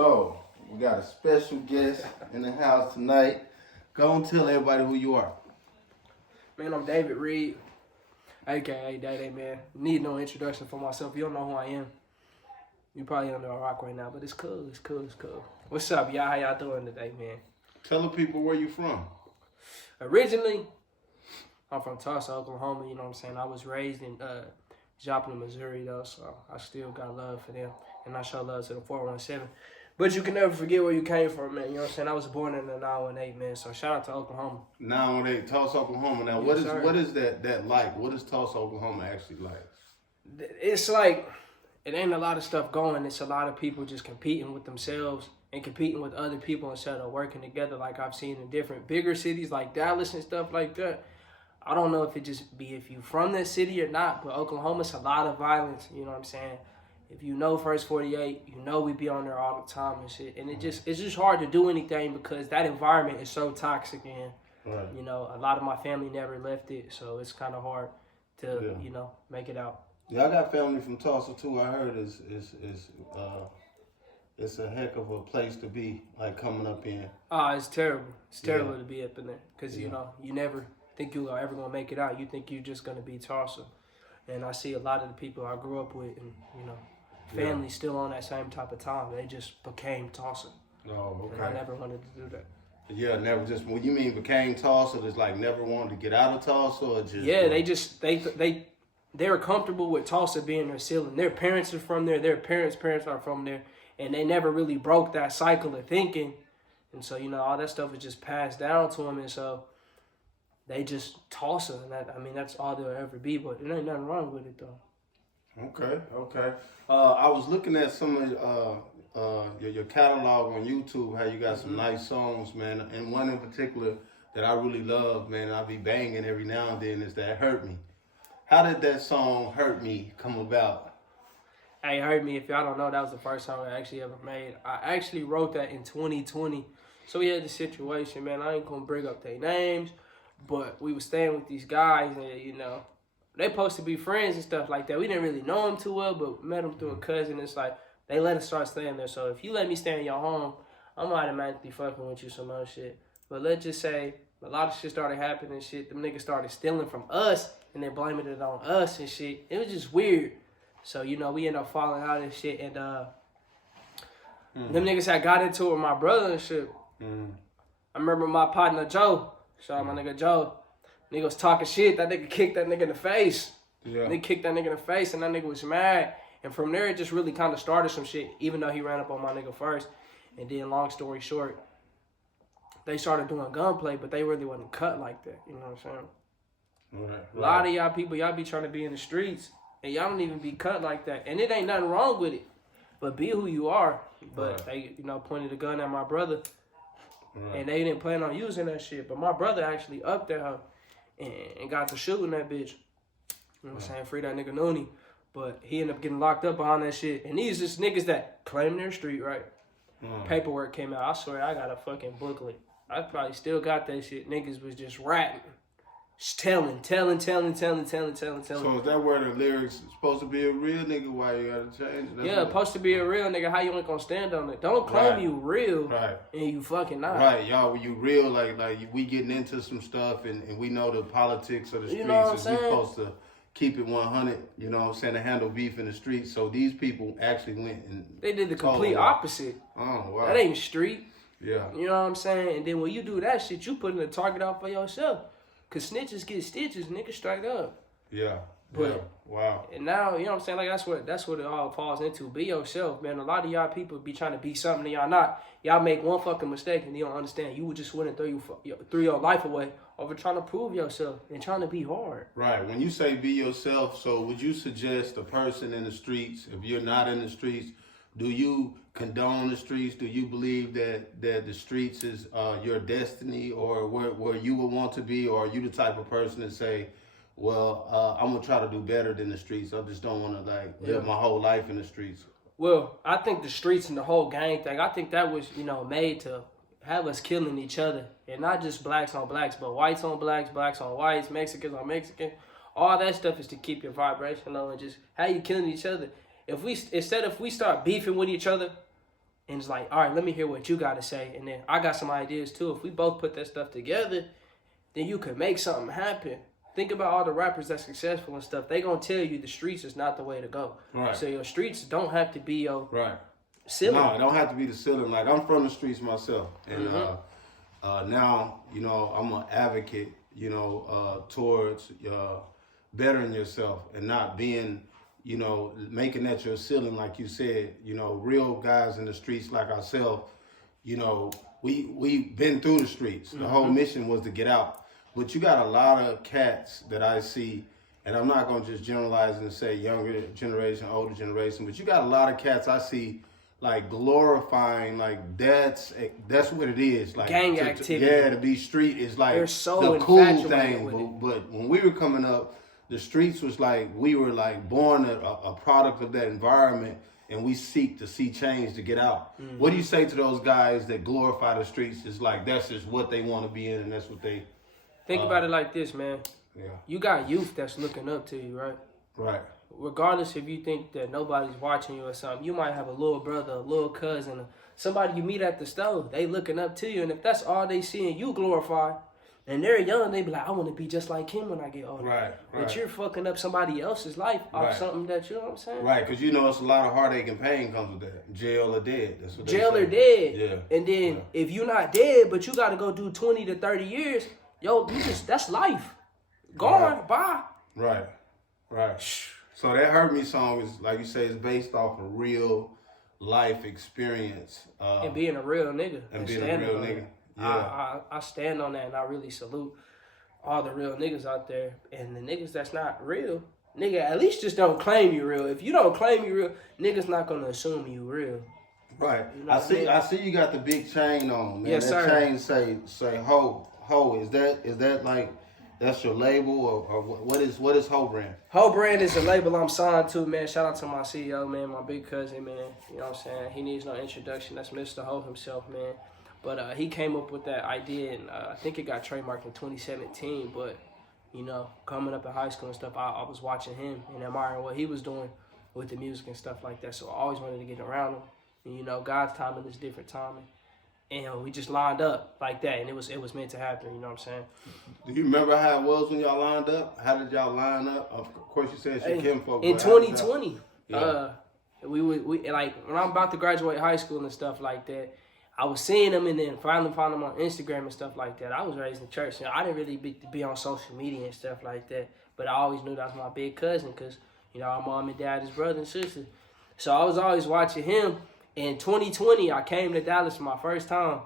So, we got a special guest in the house tonight. Go and tell everybody who you are. Man, I'm David Reed, a.k.a. DaeDay's, man. Need no introduction for myself. You don't know who I am. You probably under a rock right now, but it's cool. It's cool. It's cool. What's up, y'all? How y'all doing today, man? Tell the people where you from. Originally, I'm from Tulsa, Oklahoma. You know what I'm saying? I was raised in Joplin, Missouri, though, so I still got love for them. And I show love to the 417. But you can never forget where you came from, man. You know what I'm saying? I was born in the 918, man. So shout out to Oklahoma. 918, Tulsa, Oklahoma. Now, Yes, what is that like? What is Tulsa, Oklahoma actually like? It's like, it ain't a lot of stuff going. It's a lot of people just competing with themselves and competing with other people instead of working together like I've seen in different bigger cities like Dallas and stuff like that. I don't know if it just be if you from that city or not, but Oklahoma's a lot of violence, you know what I'm saying? If you know First 48, you know we be on there all the time and shit. And it's just hard to do anything because that environment is so toxic and, Right. you know, a lot of my family never left it. So it's kind of hard to, you know, make it out. Yeah, I got family from Tulsa too. I heard it's a heck of a place to be, like coming up in. It's terrible. It's terrible to be up in there because, you know, you never think you're ever going to make it out. You think you're just going to be Tulsa. And I see a lot of the people I grew up with and, you know, family still on that same type of time. They just became Tulsa. Oh, okay. And I never wanted to do that. Yeah, never just, when you mean became Tulsa, just like never wanted to get out of Tulsa or just? Yeah, they're comfortable with Tulsa being their ceiling. Their parents are from there. Their parents' parents are from there. And they never really broke that cycle of thinking. And so, you know, all that stuff is just passed down to them. And so they just Tulsa. And that's all they'll ever be. But there ain't nothing wrong with it, though. Okay. I was looking at some of your catalog on YouTube, how you got some nice songs, man. And one in particular that I really love, man, I be banging every now and then is that Hurt Me. How did that song Hurt Me come about? Hey, Hurt Me, if y'all don't know, that was the first song I actually ever made. I actually wrote that in 2020. So we had this situation, man. I ain't gonna bring up their names, but we was staying with these guys and, you know, they supposed to be friends and stuff like that. We didn't really know them too well, but met them through a cousin. It's like, they let us start staying there. So if you let me stay in your home, I'm automatically fucking with you some other shit. But let's just say a lot of shit started happening and shit. Them niggas started stealing from us and then blaming it on us and shit. It was just weird. So, you know, we ended up falling out and shit. And them niggas had got into it with my brother and shit. I remember my partner, Joe. Shout out my nigga, Joe. Nigga was talking shit. That nigga kicked that nigga in the face. Yeah. They kicked that nigga in the face, and that nigga was mad. And from there, it just really kind of started some shit, even though he ran up on my nigga first. And then, long story short, they started doing gunplay, but they really wasn't cut like that. You know what I'm saying? Right. A lot of y'all people, y'all be trying to be in the streets, and y'all don't even be cut like that. And it ain't nothing wrong with it. But be who you are. But they, you know, pointed a gun at my brother. And they didn't plan on using that shit. But my brother actually up there and got to shooting that bitch. You know what I'm saying? Free that nigga Nooney. But he ended up getting locked up behind that shit. And these just niggas that claim their street right. Paperwork came out. I swear I got a fucking booklet. I probably still got that shit. Niggas was just rapping. Just telling. So is that where the lyrics supposed to be a real nigga? Why you gotta change it? Yeah, supposed to be a real nigga. How you ain't gonna stand on it? Don't claim you real and you fucking not. Right, y'all, when you real, like we getting into some stuff and we know the politics of the streets. You know what I'm and saying? we supposed to keep it 100, you know what I'm saying, to handle beef in the streets. So these people actually went and they did the complete opposite. Oh, wow. That ain't street. Yeah. You know what I'm saying? And then when you do that shit, you putting a target out for yourself. Cause snitches get stitches, niggas straight up. Yeah. But wow. And now, you know what I'm saying? Like that's what it all falls into. Be yourself, man. A lot of y'all people be trying to be something that y'all not. Y'all make one fucking mistake and you don't understand. You would just want to throw your life away over trying to prove yourself and trying to be hard. Right. When you say be yourself, so would you suggest a person in the streets, if you're not in the streets, do you condone the streets? Do you believe that the streets is your destiny or where you would want to be? Or are you the type of person that say, well, I'm going to try to do better than the streets. I just don't want to live my whole life in the streets. Well, I think the streets and the whole gang thing, I think that was, you know, made to have us killing each other. And not just blacks on blacks, but whites on blacks, blacks on whites, Mexicans on Mexicans. All that stuff is to keep your vibration low and just how you killing each other. If we start beefing with each other And it's like, all right, let me hear what you got to say. And then I got some ideas too. If we both put that stuff together, then you could make something happen. Think about all the rappers that's successful and stuff. They gonna tell you the streets is not the way to go. Right. So your streets don't have to be your Right. ceiling. No, it don't have to be the ceiling. Like, I'm from the streets myself. And now, you know, I'm an advocate, you know, towards bettering yourself and not being, you know, making that your ceiling, like you said. You know, real guys in the streets like ourselves, you know, we been through the streets. The whole mission was to get out. But you got a lot of cats that I see, and I'm not going to just generalize and say younger generation, older generation, but you got a lot of cats I see, like, glorifying, like, that's what it is. Like, gang activity. Yeah, to be street is like They're so the cool infatuated thing. with it. But when we were coming up, the streets was like, we were like born a product of that environment, and we seek to see change to get out. What do you say to those guys that glorify the streets? It's like, that's just what they want to be in, and that's what they... Think about it like this, man. Yeah. You got youth that's looking up to you, right? Right. Regardless if you think that nobody's watching you or something, you might have a little brother, a little cousin, somebody you meet at the store. They looking up to you, and if that's all they seeing you glorify, and they're young, they be like, I want to be just like him when I get older. Right. But you're fucking up somebody else's life off Right. something that, you know what I'm saying? Right, because you know it's a lot of heartache and pain comes with that. Jail or dead. That's what they Jail say. or dead. Yeah. And then if you're not dead, but you got to go do 20 to 30 years, yo, that's life. Gone, bye. Right. Right. So that Hurt Me song is, like you say, is based off a real life experience. And being a real nigga. And being a real nigga. Yeah. I stand on that, and I really salute all the real niggas out there. And the niggas that's not real, nigga, at least just don't claim you real. If you don't claim you real, niggas not gonna assume you real. Right. You know I see you got the big chain on, man. Yes, that sir. chain say H.O.E. Is that like, that's your label, or what is H.O.E. brand? H.O.E. brand is a label I'm signed to, man. Shout out to my CEO, man, my big cousin, man. You know what I'm saying? He needs no introduction. That's Mr. Ho himself, man. But he came up with that idea, and I think it got trademarked in 2017. But, you know, coming up in high school and stuff, I was watching him and admiring what he was doing with the music and stuff like that. So I always wanted to get around him. And, you know, God's timing is different timing. And we just lined up like that, and it was meant to happen, you know what I'm saying? Do you remember how it was when y'all lined up? How did y'all line up? Of course, you said she Kim folk. In but how did 2020, we like, when I'm about to graduate high school and stuff like that, I was seeing them, and then finally found them on Instagram and stuff like that. I was raised in church, and I didn't really be on social media and stuff like that, but I always knew that was my big cousin because, you know, our mom and dad is brother and sister. So I was always watching him. In 2020, I came to Dallas for my first time,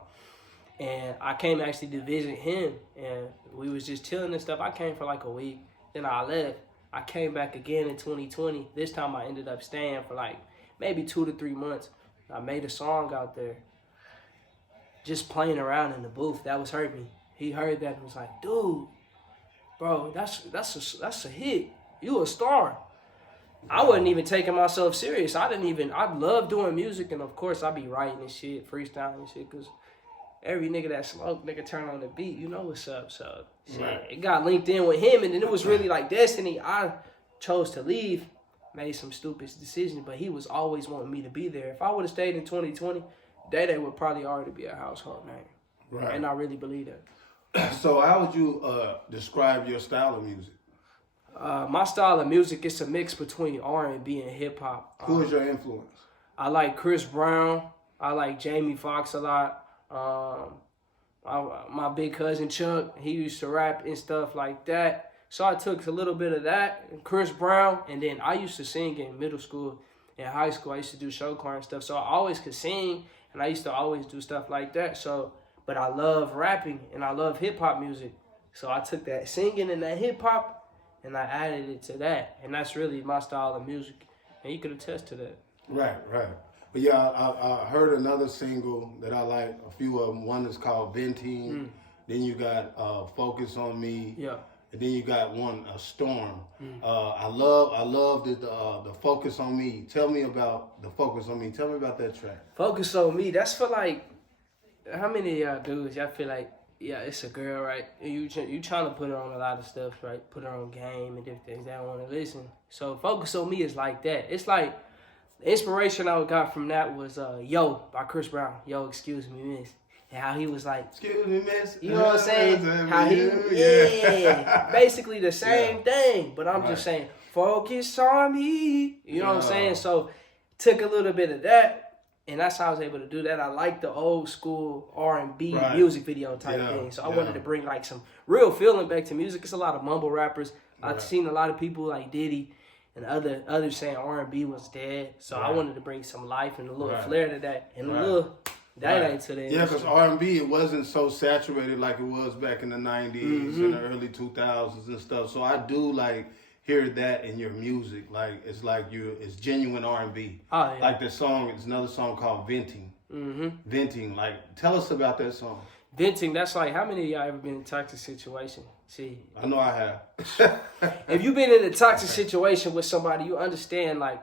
and I came actually to visit him, and we was just chilling and stuff. I came for like a week, then I left. I came back again in 2020. This time I ended up staying for like maybe 2 to 3 months. I made a song out there, just playing around in the booth. That was Hurt Me. He heard that and was like, dude, bro, that's a hit. You a star. I wasn't even taking myself serious. I love doing music, and of course I be writing and shit, freestyling and shit, because every nigga that smoke, nigga turn on the beat, you know what's up. So shit, it got linked in with him, and then it was really like destiny. I chose to leave, made some stupid decisions, but he was always wanting me to be there. If I would have stayed in 2020, DaeDay would probably already be a household name. Right. And I really believe that. So how would you describe your style of music? My style of music is a mix between R&B and hip hop. Who is your influence? I like Chris Brown. I like Jamie Foxx a lot. My big cousin Chuck, he used to rap and stuff like that. So I took a little bit of that, Chris Brown, and then I used to sing in middle school and high school. I used to do show choir and stuff. So I always could sing, and I used to always do stuff like that. So, but I love rapping and I love hip hop music. So I took that singing and that hip hop, and I added it to that, and that's really my style of music, and you could attest to that. Right. But yeah, I heard another single that I like, a few of them. One is called Venting. Then you got Focus on Me. Yeah. And then you got one, Storm. I love the Focus on Me. Tell me about the Focus on Me. Tell me about that track. Focus on Me. That's for like, how many of y'all dudes, y'all feel like, yeah, it's a girl, right? You trying to put her on a lot of stuff, right? Put her on game and different things. They don't want to listen. So Focus on Me is like that. It's like, The inspiration I got from that was Yo by Chris Brown. Yo, excuse me, miss. And how he was like, excuse me, miss. You know what I'm saying? How he, yeah, basically the same thing. But I'm just saying, focus on me. You know what I'm saying? So took a little bit of that, and that's how I was able to do that. I like the old school R&B music video type thing. So I wanted to bring like some real feeling back to music. It's a lot of mumble rappers. I've seen a lot of people like Diddy and others saying R&B was dead. So I wanted to bring some life and a little flair to that, and a little DaeDay to that. Yeah, because R&B, it wasn't so saturated like it was back in the 90s and the early 2000s and stuff. So I do like hear that in your music. Like it's genuine R&B. Oh, yeah. Like the song, it's another song called Venting. Venting. Like, tell us about that song. Venting, that's like, how many of y'all ever been in a toxic situation? See, I know I have. if you've been in a toxic situation with somebody, you understand, like,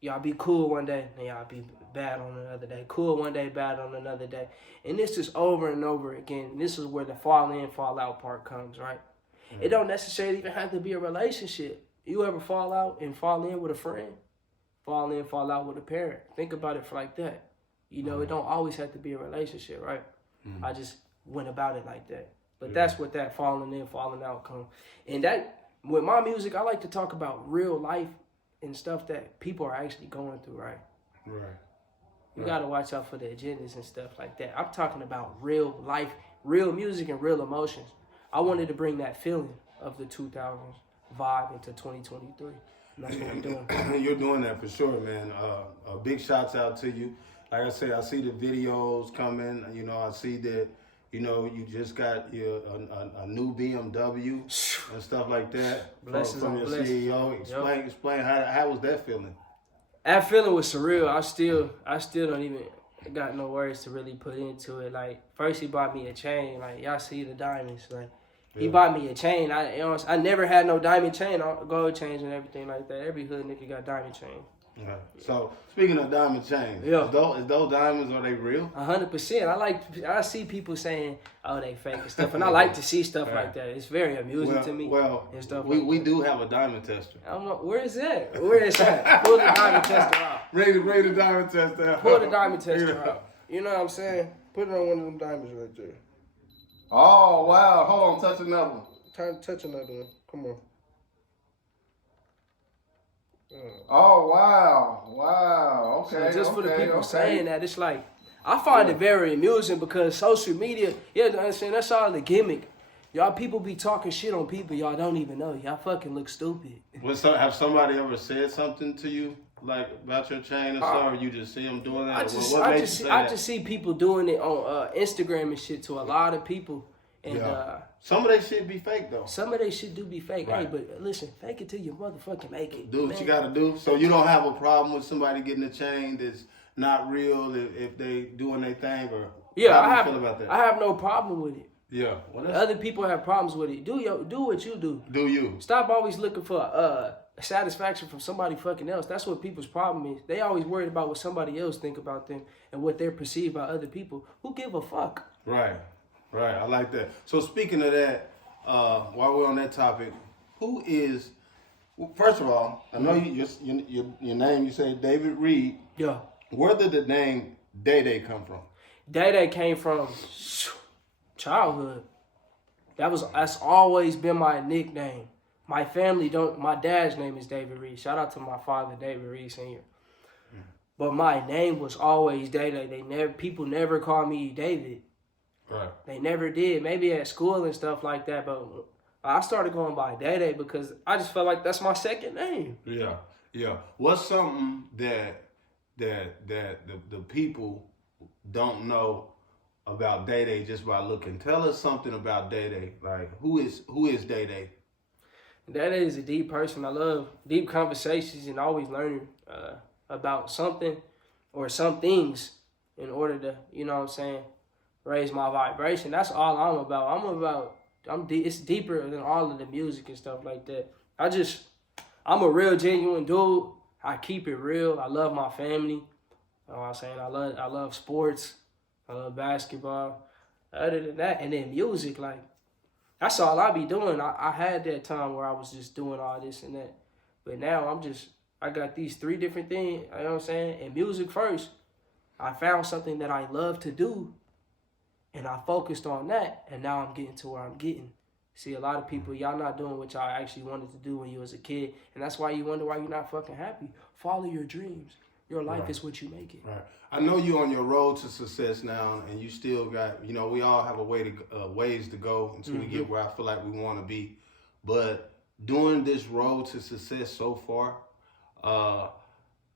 y'all be cool one day, and y'all be bad on another day. Cool one day, bad on another day. And this is over and over again. And this is where the fall in, fall out part comes, right? It don't necessarily even have to be a relationship. You ever fall out and fall in with a friend? Fall in, fall out with a parent. Think about it like that. You know, it don't always have to be a relationship, right? I just went about it like that. But that's what that falling in, falling out come. And that, with my music, I like to talk about real life and stuff that people are actually going through, right? Right. You got to watch out for the agendas and stuff like that. I'm talking about real life, real music, and real emotions. I wanted to bring that feeling of the 2000s vibe into 2023. And that's what we're doing. You're doing that for sure, man. A big shouts out to you. Like I said, I see the videos coming. You know, I see that, you know, you just got a new BMW and stuff like that from your CEO. Explain how was that feeling? That feeling was surreal. I still don't even got no words to really put into it. Like, first he bought me a chain. Like, y'all see the diamonds. Like, he bought me a chain. I never had no diamond chain, gold chains and everything like that. Every hood nigga got diamond chain. Right. So speaking of diamond chains, is those diamonds, are they real? 100%. I see people saying, "Oh, they fake and stuff," and I like to see stuff like that. It's very amusing to me. Well, and stuff we do have a diamond tester. I don't know where is that. Where is that? Pull the diamond tester out. Bring the diamond tester out. Pull the diamond tester out. You know what I'm saying? Put it on one of them diamonds right there. Oh wow! Hold on, touch another one. Touch another one. Come on. Oh wow! Okay. So just for the people saying that, it's like, I find it very amusing because social media, I'm saying, that's all the gimmick. Y'all people be talking shit on people y'all don't even know. Y'all fucking look stupid. Have somebody ever said something to you like about your chain or something, or you just see them doing that? I just see people doing it on Instagram and shit to a lot of people. And some of that shit be fake though. Some of that shit do be fake. Right. Hey, but listen, fake it till you motherfucking make it. Do what you gotta do. So you don't have a problem with somebody getting a chain that's not real if they doing their thing, or how do you feel about that? I have no problem with it. Yeah. Other people have problems with it. Do what you do. Do you? Stop always looking for satisfaction from somebody fucking else. That's what people's problem is. They always worried about what somebody else think about them and what they're perceived by other people. Who give a fuck? Right. I like that. So speaking of that, while we're on that topic, who is? Well, first of all, I know your name. You say David Reed. Yeah. Where did the name DaeDay come from? DaeDay came from childhood. That's always been my nickname. My family my dad's name is David Reed. Shout out to my father, David Reed Sr. But my name was always DaeDay. People never called me David. Right. They never did. Maybe at school and stuff like that, but I started going by DaeDay because I just felt like that's my second name. Yeah. What's something that the people don't know about DaeDay just by looking? Tell us something about DaeDay. Like, who is DaeDay? DaeDay is a deep person. I love deep conversations and always learning about something or some things in order to, you know what I'm saying, raise my vibration. That's all I'm about. It's deeper than all of the music and stuff like that. I'm a real genuine dude. I keep it real. I love my family. You know what I'm saying? I love sports. I love basketball. Other than that, and then music, like, that's all I be doing. I had that time where I was just doing all this and that. But now I got these 3 different things, you know what I'm saying? And music first, I found something that I love to do, and I focused on that, and now I'm getting to where I'm getting. See, a lot of people, y'all not doing what y'all actually wanted to do when you was a kid, and that's why you wonder why you're not fucking happy. Follow your dreams. Your life is what you make it. Right. I know you're on your road to success now, and you still got, we all have a ways to go until we get where I feel like we want to be. But during this road to success so far,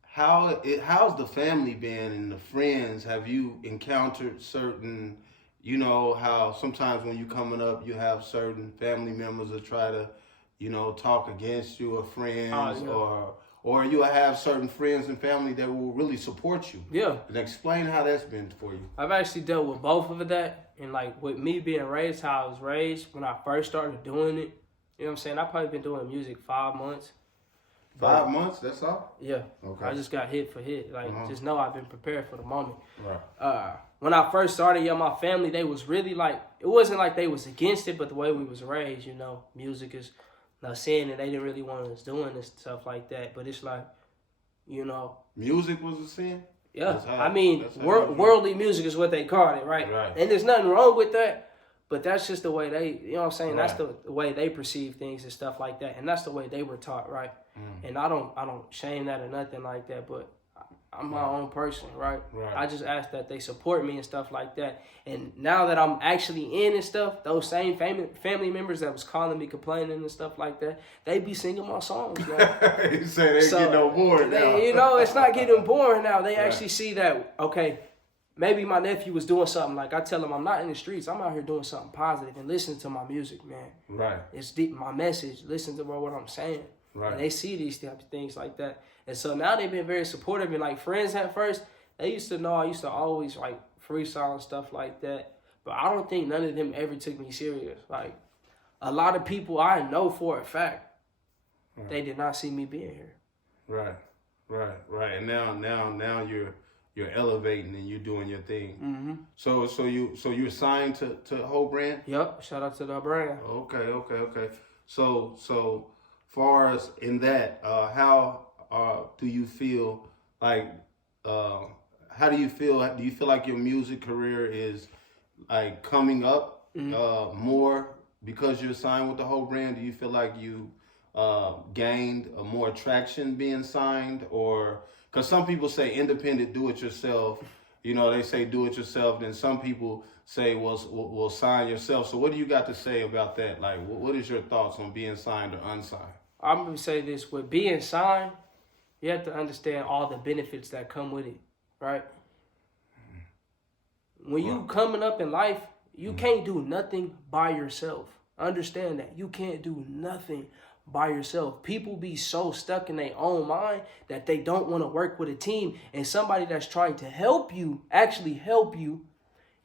how's the family been and the friends? Have you encountered certain, how sometimes when you're coming up, you have certain family members that try to, talk against you, or friends, or you have certain friends and family that will really support you. Yeah. And explain how that's been for you. I've actually dealt with both of that. And like with me being raised how I was raised, when I first started doing it, you know what I'm saying? I've probably been doing music 5 months. 5 months, that's all? Yeah. Okay. I just got hit for hit. Like, just know I've been prepared for the moment. Right. When I first started, my family, they was really like, it wasn't like they was against it, but the way we was raised, music is not saying that they didn't really want us doing this stuff like that. But it's like, Music was a sin? Yeah. Worldly music is what they called it, right? Right. And there's nothing wrong with that. But that's just the way they, you know what I'm saying? Right. That's the way they perceive things and stuff like that. And that's the way they were taught, right? And I don't shame that or nothing like that, but I'm my own person, right? I just ask that they support me and stuff like that. And now that I'm actually in and stuff, those same family members that was calling me complaining and stuff like that, they be singing my songs, man. You say they get no bored now. It's not getting boring now. They actually see that, okay, maybe my nephew was doing something. Like I tell him, I'm not in the streets. I'm out here doing something positive and listening to my music, man. Right. It's deep, my message. Listen to what I'm saying. Right. And they see these types of things like that. And so now they've been very supportive. And like friends at first, they used to know I used to always like freestyle and stuff like that. But I don't think none of them ever took me serious. Like a lot of people I know for a fact, they did not see me being here. Right. And now you're elevating and you're doing your thing. So you're signed to H.O.E brand? Yep. Shout out to the brand. Okay. So far as in that, how do you feel like? How do you feel? Do you feel like your music career is like coming up more because you're signed with the H.O.E brand? Do you feel like you gained more traction being signed, or because some people say independent, do it yourself? They say do it yourself. Then some people say, well, sign yourself. So what do you got to say about that? Like, what is your thoughts on being signed or unsigned? I'm going to say this. With being signed, you have to understand all the benefits that come with it, right? When you coming up in life, you can't do nothing by yourself. Understand that. You can't do nothing by yourself. People be so stuck in their own mind that they don't want to work with a team. And somebody that's trying to help you, actually help you,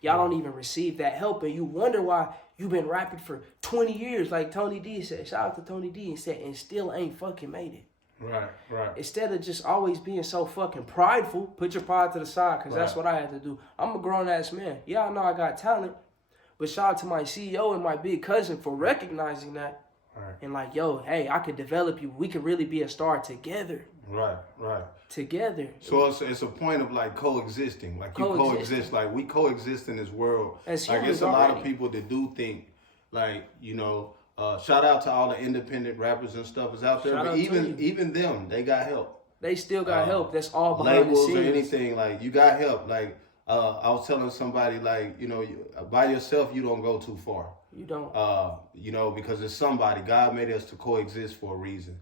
y'all don't even receive that help. And you wonder why you've been rapping for 20 years, like Tony D said. Shout out to Tony D and still ain't fucking made it. Right. Instead of just always being so fucking prideful, put your pride to the side, because that's what I had to do. I'm a grown-ass man. Yeah, I know I got talent, but shout out to my CEO and my big cousin for recognizing that. Right. And like, yo, hey, I could develop you. We could really be a star together. Right. Together. So it's a point of like coexisting. Like you coexist. Like we coexist in this world. Like it's a lot of people that do think like, shout out to all the independent rappers and stuff is out there. But even them, they got help. They still got help. That's all behind labels the scenes. Or anything. Like you got help. Like I was telling somebody like, by yourself you don't go too far. You don't. Because it's somebody. God made us to coexist for a reason.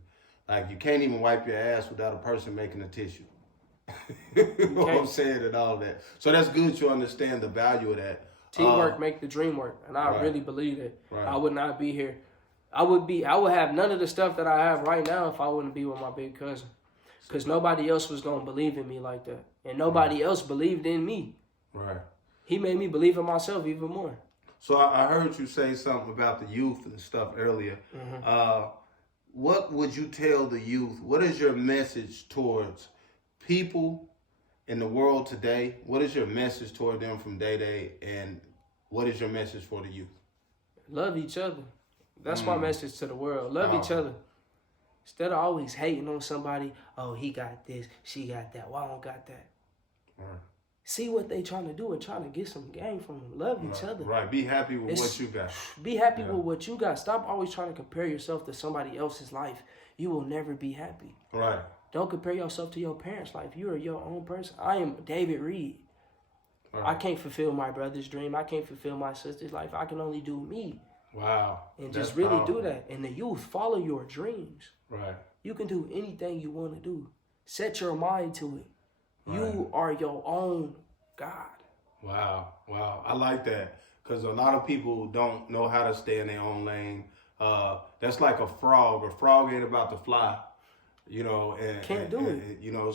Like you can't even wipe your ass without a person making a tissue. You know what I'm saying and all that. So that's good you understand the value of that. Teamwork make the dream work, and I really believe that. Right. I would not be here. I would have none of the stuff that I have right now if I wouldn't be with my big cousin. Because nobody else was going to believe in me like that. And nobody else believed in me. Right. He made me believe in myself even more. So I heard you say something about the youth and stuff earlier. What would you tell the youth? What is your message towards people in the world today? What is your message toward them from DaeDay? And what is your message for the youth? Love each other. That's my message to the world. Love each other. Instead of always hating on somebody, oh, he got this, she got that, well, I don't got that. Right. See what they trying to do and trying to get some game from them. Love each other. Right. Be happy with what you got. Be happy with what you got. Stop always trying to compare yourself to somebody else's life. You will never be happy. Right. Don't compare yourself to your parents' life. You are your own person. I am David Reed. Right. I can't fulfill my brother's dream. I can't fulfill my sister's life. I can only do me. Wow. And just really powerful. Do that. And the youth, follow your dreams. Right. You can do anything you want to do. Set your mind to it. Right. You are your own God. Wow. Wow. I like that. Because a lot of people don't know how to stay in their own lane. That's like a frog. A frog ain't about to fly. You know, and can't do it. You know,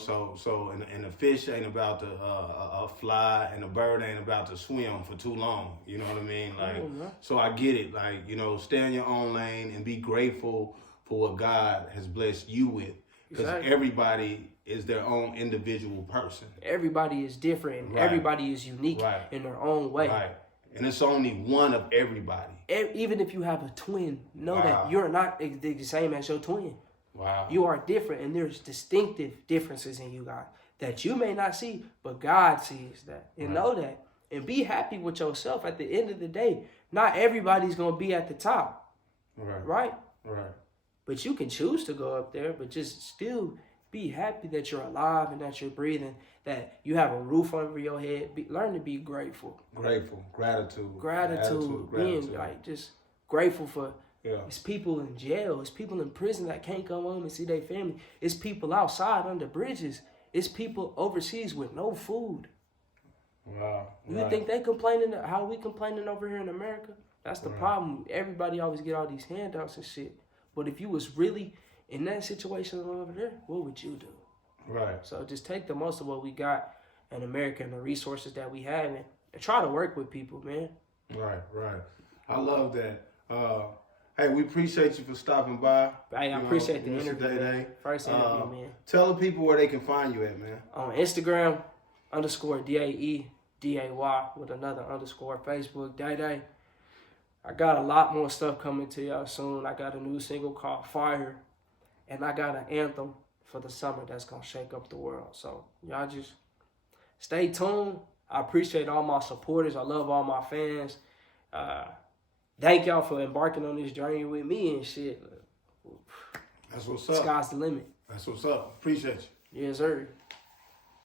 and the fish ain't about to fly, and the bird ain't about to swim for too long. You know what I mean? Like, so I get it. Like, you know, stay in your own lane and be grateful for what God has blessed you with, because everybody is their own individual person. Everybody is different. And everybody is unique in their own way. Right. And it's only one of everybody. Even if you have a twin, know that you're not the same as your twin. Wow. You are different, and there's distinctive differences in you guys that you may not see, but God sees that. And know that. And be happy with yourself. At the end of the day, not everybody's going to be at the top. Right? But you can choose to go up there, but just still be happy that you're alive and that you're breathing, that you have a roof over your head. Learn to be grateful. Gratitude. Being like just grateful for. Yeah. It's people in jail. It's people in prison that can't come home and see their family. It's people outside under bridges. It's people overseas with no food. Wow. You think they complaining how we complaining over here in America? That's the problem. Everybody always get all these handouts and shit. But if you was really in that situation over there, what would you do? Right. So just take the most of what we got in America and the resources that we have and try to work with people, man. Right. I love that. Hey, we appreciate you for stopping by. Hey, I appreciate the interview. Day. First interview, man. Tell the people where they can find you at, man. On Instagram, _DaeDay with another underscore. Facebook, DaeDay. I got a lot more stuff coming to y'all soon. I got a new single called Fire. And I got an anthem for the summer that's going to shake up the world. So y'all just stay tuned. I appreciate all my supporters. I love all my fans. Thank y'all for embarking on this journey with me and shit. That's what's up. Sky's the limit. That's what's up. Appreciate you. Yes, sir.